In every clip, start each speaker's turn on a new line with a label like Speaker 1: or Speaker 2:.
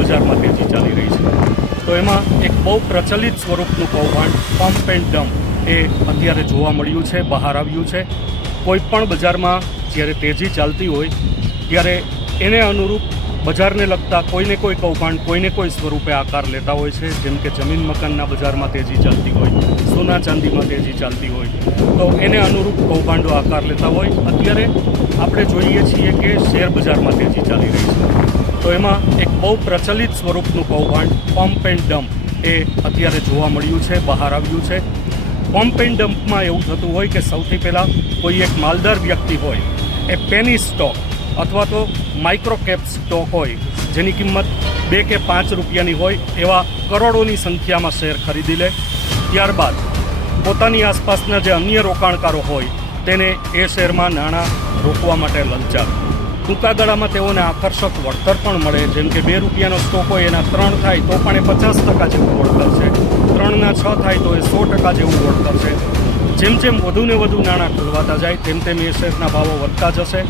Speaker 1: બજારમાં તેજી ચાલી રહી છે. તો એમાં એક બહુ પ્રચલિત સ્વરૂપનું કૌભાંડ પમ્પ એન્ડ ડમ્પ એ અત્યારે જોવા મળ્યું છે, બહાર આવ્યું છે. કોઈ પણ બજારમાં જ્યારે તેજી ચાલતી હોય, ત્યારે એને અનુરૂપ બજારને લગતા કોઈને કોઈ કૌભાંડ, કોઈને કોઈ સ્વરૂપે આકાર લેતા હોય છે. જેમ કે જમીન મકાનના બજારમાં તેજી ચાલતી હોય, સોના ચાંદીમાં તેજી ચાલતી હોય, તો એને અનુરૂપ કૌભાંડો આકાર લેતા હોય. અત્યારે આપણે જોઈએ છીએ કે શેર બજારમાં તેજી ચાલી રહી છે. તો એમાં એક બહુ પ્રચલિત સ્વરૂપનું કૌભાંડ પમ્પ એન્ડ ડમ્પ એ અત્યારે જોવા મળ્યું છે, બહાર આવ્યું છે. પમ્પ એન્ડ ડમ્પમાં એવું થતું હોય કે સૌથી પહેલાં કોઈ એક માલદાર વ્યક્તિ હોય, એ પેની સ્ટોક અથવા તો માઇક્રો કેપ સ્ટોક હોય, જેની કિંમત બે કે પાંચ રૂપિયાની હોય, એવા કરોડોની સંખ્યામાં શેર ખરીદી લે. ત્યારબાદ પોતાની આસપાસના જે અન્ય રોકાણકારો હોય, તેને એ શેરમાં નાણાં રોકવા માટે લલચાવે. ટૂંકા ગાળામાં તેઓને આકર્ષક વળતર પણ મળે. જેમ કે બે રૂપિયાનો સ્ટોક હોય, એના ત્રણ થાય તો પણ એ પચાસ ટકા જેવું વળતર છે. ત્રણના છ થાય તો એ સો ટકા જેવું વળતર છે. જેમ જેમ વધુને વધુ નાણાં ખોલવાતા જાય, તેમ તેમ એ શેરના ભાવો વધતા જશે.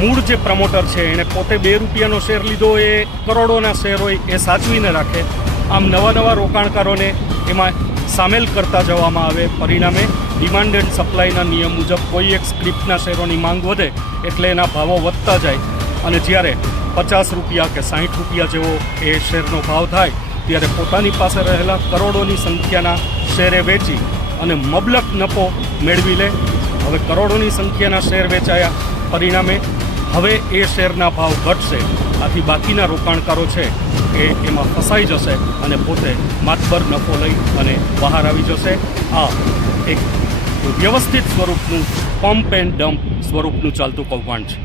Speaker 1: મૂળ જે પ્રમોટર છે, એણે પોતે બે રૂપિયાનો શેર લીધો, એ કરોડોના શેર હોય એ સાચવીને રાખે. આમ નવા નવા રોકાણકારોને એમાં સામેલ કરતા જવામાં આવે. પરિણામે ડિમાન્ડ એન્ડ સપ્લાયના નિયમ મુજબ કોઈ એક સ્ક્રિપ્ટના શેરોની માંગ વધે એટલે એના ભાવો વધતા જાય. અને જ્યારે પચાસ રૂપિયા કે સાહીઠ રૂપિયા જેવો એ શેરનો ભાવ થાય, ત્યારે પોતાની પાસે રહેલા કરોડોની સંખ્યાના શેરે વેચી અને મબલક નફો મેળવી લે. હવે કરોડોની સંખ્યાના શેર વેચાયા. પરિણામે હવે એ શેરના ભાવ ઘટશે. આથી બાકીના રોકાણકારો છે એ એમાં ફસાઈ જશે અને પોતે માતબર નફો લઈ અને બહાર આવી જશે. આ એક વ્યવસ્થિત સ્વરૂપનું પંપ એન્ડ ડમ્પ સ્વરૂપનું ચાલતું કૌભાંડ છે.